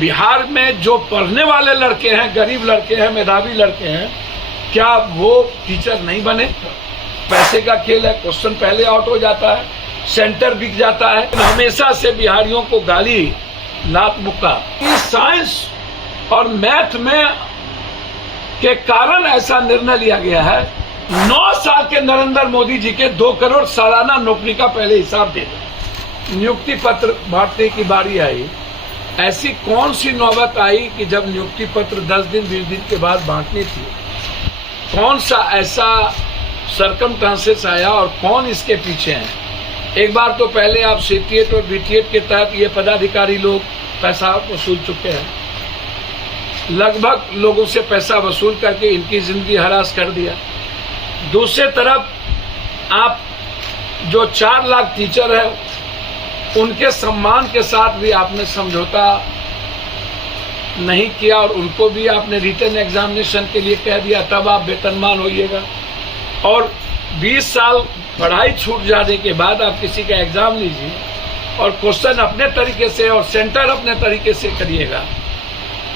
बिहार में जो पढ़ने वाले लड़के हैं, गरीब लड़के हैं, मेधावी लड़के हैं, क्या वो टीचर नहीं बने? पैसे का खेल है, क्वेश्चन पहले आउट हो जाता है, सेंटर बिक जाता है। हमेशा से बिहारियों को गाली, लात मुक्का। इस साइंस और मैथ में के कारण ऐसा निर्णय लिया गया है। 9 साल के नरेंद्र मोदी जी के 2 करोड़ सालाना नौकरी का पहले हिसाब दे दो। नियुक्ति पत्र बांटने की बारी आई, ऐसी कौन सी नौबत आई कि जब नियुक्ति पत्र 10 दिन 20 दिन के बाद बांटनी थी? कौन सा ऐसा सरकमस्टांसेस आया और कौन इसके पीछे है? एक बार तो पहले आप सीटीएट और बीटीएट के तहत ये पदाधिकारी लोग पैसा वसूल चुके हैं, लगभग लोगों से पैसा वसूल करके इनकी जिंदगी हरास कर दिया। दूसरे तरफ आप जो 4 लाख टीचर है उनके सम्मान के साथ भी आपने समझौता नहीं किया और उनको भी आपने रिटन एग्जामिनेशन के लिए कह दिया, तब आप वेतनमान होइएगा। और 20 साल पढ़ाई छूट जाने के बाद आप किसी का एग्जाम लीजिए और क्वेश्चन अपने तरीके से और सेंटर अपने तरीके से करिएगा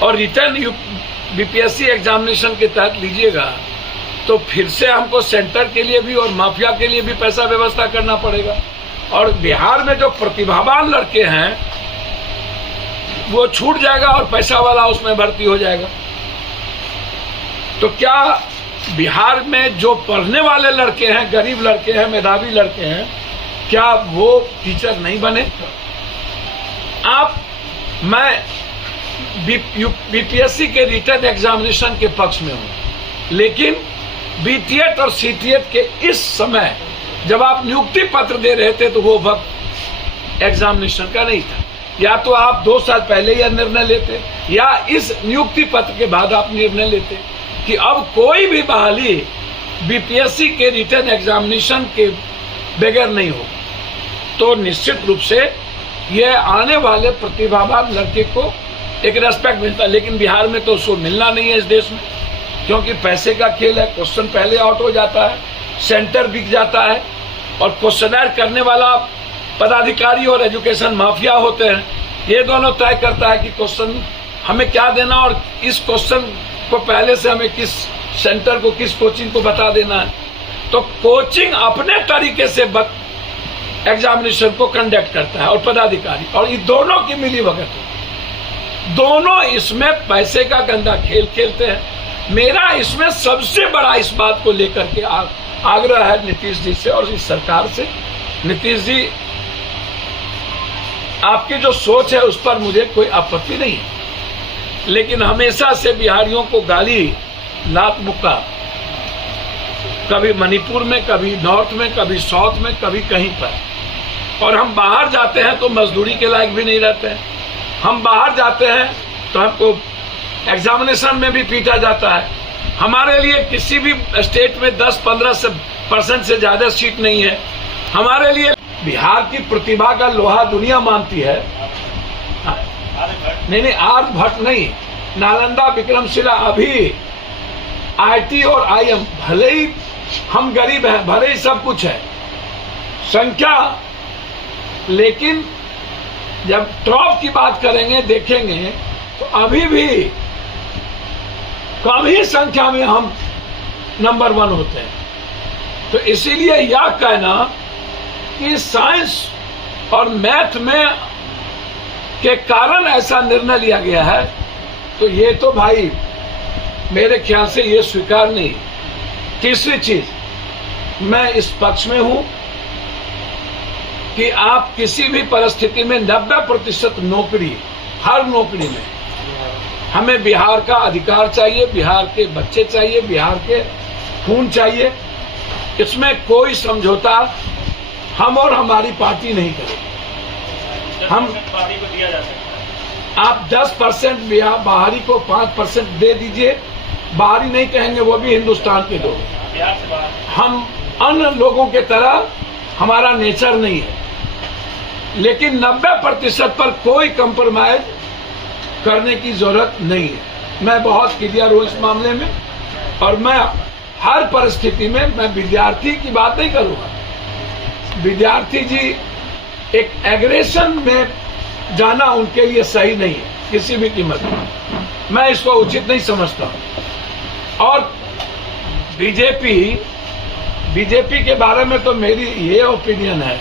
और रिटर्न बीपीएससी एग्जामिनेशन के तहत लीजिएगा, तो फिर से हमको सेंटर के लिए भी और माफिया के लिए भी पैसा व्यवस्था करना पड़ेगा। और बिहार में जो प्रतिभावान लड़के हैं वो छूट जाएगा और पैसा वाला उसमें भर्ती हो जाएगा। तो क्या बिहार में जो पढ़ने वाले लड़के हैं, गरीब लड़के हैं, मेधावी लड़के हैं, क्या वो टीचर नहीं बने? मैं बीपीएससी के रिटन एग्जामिनेशन के पक्ष में हूं, लेकिन बीटीएट और सीटीएट के इस समय जब आप नियुक्ति पत्र दे रहे थे तो वो वक्त एग्जामिनेशन का नहीं था। या तो आप 2 साल पहले यह निर्णय लेते या इस नियुक्ति पत्र के बाद आप निर्णय लेते कि अब कोई भी बहाली बीपीएससी के रिटन एग्जामिनेशन के बगैर नहीं हो, तो निश्चित रूप से यह आने वाले प्रतिभावान लड़के को एक रेस्पेक्ट मिलता। लेकिन बिहार में तो उसको मिलना नहीं है इस देश में, क्योंकि पैसे का खेल है, क्वेश्चन पहले आउट हो जाता है, सेंटर बिक जाता है और क्वेश्चनर करने वाला पदाधिकारी और एजुकेशन माफिया होते हैं। ये दोनों तय करता है कि क्वेश्चन हमें क्या देना और इस क्वेश्चन को पहले से हमें किस सेंटर को, किस कोचिंग को बता देना है। तो कोचिंग अपने तरीके से एग्जामिनेशन को कंडक्ट करता है और पदाधिकारी, और ये दोनों की मिली भगत है। दोनों इसमें पैसे का गंदा खेल खेलते हैं। मेरा इसमें सबसे बड़ा इस बात को लेकर के आग्रह है नीतीश जी से और इस सरकार से। नीतीश जी, आपकी जो सोच है उस पर मुझे कोई आपत्ति नहीं है, लेकिन हमेशा से बिहारियों को गाली, लात मुक्का, कभी मणिपुर में, कभी नॉर्थ में, कभी साउथ में, कभी कहीं पर। और हम बाहर जाते हैं तो मजदूरी के लायक भी नहीं रहते हैं। हम बाहर जाते हैं तो हमको एग्जामिनेशन में भी पीटा जाता है। हमारे लिए किसी भी स्टेट में 10-15% से ज्यादा सीट नहीं है। हमारे लिए बिहार की प्रतिभा का लोहा दुनिया मानती है। नहीं, आर्यभट्ट नहीं, नालंदा, विक्रमशिला, अभी आईटी और आईएम, भले ही हम गरीब हैं, भले ही सब कुछ है संख्या, लेकिन जब टॉप की बात करेंगे, देखेंगे तो अभी भी कम ही संख्या में हम नंबर 1 होते हैं। तो इसीलिए यह कहना कि साइंस और मैथ में के कारण ऐसा निर्णय लिया गया है, तो ये तो भाई मेरे ख्याल से ये स्वीकार नहीं। तीसरी चीज, मैं इस पक्ष में हूं कि आप किसी भी परिस्थिति में 90% नौकरी, हर नौकरी में हमें बिहार का अधिकार चाहिए, बिहार के बच्चे चाहिए, बिहार के खून चाहिए। इसमें कोई समझौता हम और हमारी पार्टी नहीं करेगी। हम पार्टी को दिया जा सकता है। आप 10% बाहरी को 5% दे दीजिए, बाहरी नहीं कहेंगे, वो भी हिंदुस्तान के लोग। हम अन्य लोगों के तरह हमारा नेचर नहीं है, लेकिन 90% पर कोई कंप्रोमाइज करने की जरूरत नहीं है। मैं बहुत क्लियर हूं इस मामले में और मैं हर परिस्थिति में, मैं विद्यार्थी की बात नहीं करूंगा। विद्यार्थी जी एक एग्रेशन में जाना उनके लिए सही नहीं है। किसी भी कीमत पर, मैं इसको उचित नहीं समझता। और बीजेपी के बारे में तो मेरी ये ओपिनियन है,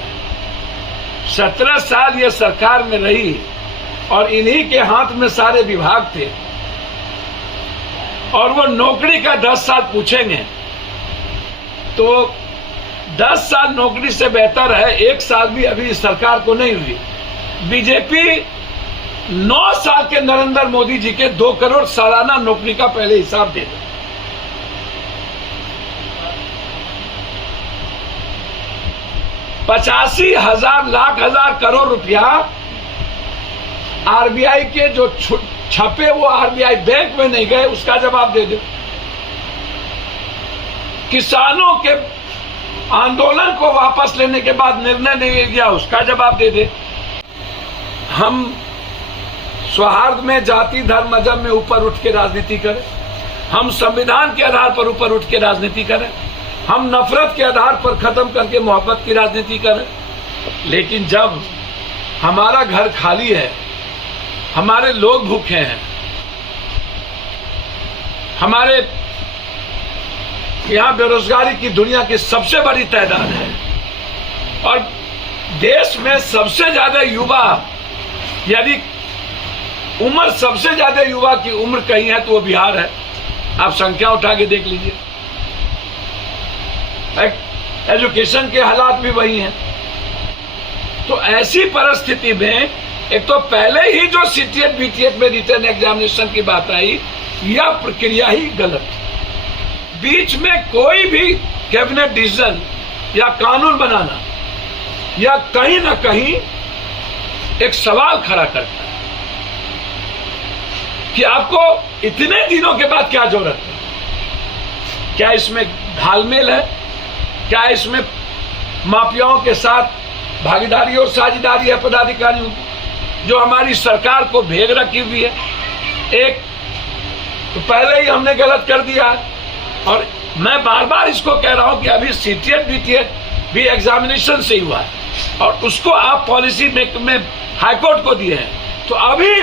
17 साल ये सरकार में रही और इन्हीं के हाथ में सारे विभाग थे, और वो नौकरी का 10 साल पूछेंगे तो 10 साल नौकरी से बेहतर है 1 साल भी अभी इस सरकार को नहीं हुई। बीजेपी 9 साल के नरेंद्र मोदी जी के 2 करोड़ सालाना नौकरी का पहले हिसाब दे दो। $85,000 लाख करोड़ रुपया आरबीआई के जो छपे वो आरबीआई बैंक में नहीं गए, उसका जवाब दे दो। किसानों के आंदोलन को वापस लेने के बाद निर्णय नहीं लिया, उसका जवाब दे दे। हम सौहार्द में जाति धर्म मजहब में ऊपर उठ के राजनीति करें, हम संविधान के आधार पर ऊपर उठ के राजनीति करें, हम नफरत के आधार पर खत्म करके मोहब्बत की राजनीति करें। लेकिन जब हमारा घर खाली है, हमारे लोग भूखे हैं, हमारे यहां बेरोजगारी की दुनिया की सबसे बड़ी तादाद है, और देश में सबसे ज्यादा युवा, यदि उम्र सबसे ज्यादा युवा की उम्र कहीं है तो वो बिहार है। आप संख्या उठा के देख लीजिए। एजुकेशन के हालात भी वही हैं। तो ऐसी परिस्थिति में एक तो पहले ही जो सीटीएट बीटीएट में रिटर्न एग्जामिनेशन की बात आई, यह प्रक्रिया ही गलत है। बीच में कोई भी कैबिनेट डिसीजन या कानून बनाना या कहीं ना कहीं एक सवाल खड़ा करता है कि आपको इतने दिनों के बाद क्या जरूरत है। क्या इसमें घालमेल है? क्या इसमें माफियाओं के साथ भागीदारी और साझेदारी है पदाधिकारियों की, जो हमारी सरकार को भेज रखी हुई है? एक तो पहले ही हमने गलत कर दिया है, और मैं बार बार इसको कह रहा हूं कि अभी सीटीएट बीटीएट भी एग्जामिनेशन से हुआ है, और उसको आप पॉलिसी में हाईकोर्ट को दिए हैं। तो अभी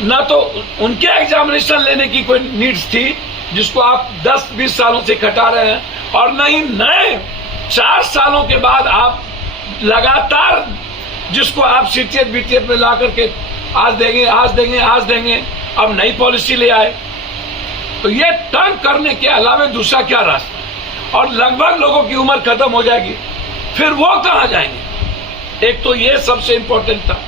न तो उनके एग्जामिनेशन लेने की कोई नीड्स थी जिसको आप 10-20 सालों से घटा रहे हैं, और न ही नए 4 सालों के बाद आप लगातार जिसको आप सीटीएट बीटीएट में ला करके आज देंगे अब नई पॉलिसी ले आए। तो ये तंग करने के अलावा दूसरा क्या रास्ता? और लगभग लोगों की उम्र खत्म हो जाएगी, फिर वो कहां जाएंगे? एक तो ये सबसे इंपॉर्टेंट था।